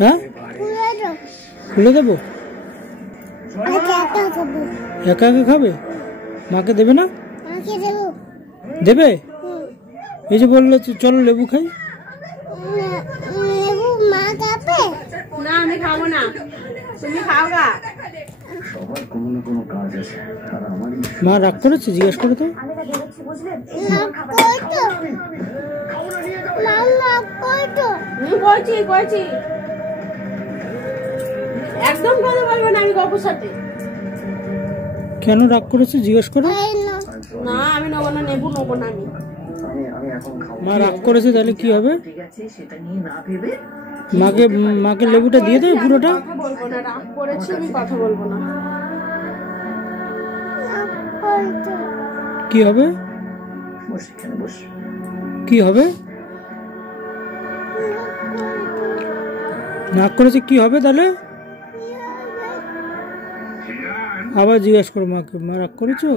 হ্যাঁ খুলে দেবো? একা একা খাবে? মাকে দেবে না? দেবে? এই যে বললো চলো লেবু খাই। না আমি খাবো না, তুমি খাও গা। মা রাগ করেছে? জিজ্ঞেস করে তো। কইছি একদম কথা বলবো না আমি গপুর সাথে। কেন রাগ করেছে জিজ্ঞেস করো। না আমি নেবো না, নেবো না আমি। মা রাগ করেছে তাহলে কি হবে? মাকে লেবুটা দিয়ে দেবে পুরোটা। কথা বলবো না, রাগ করেছি আমি, কথা বলবো না। কি হবে? কি হবে? রাগ করেছে কি হবে তাহলে? আবার জিজ্ঞেস করো মাকে, মা রাগ করেছো?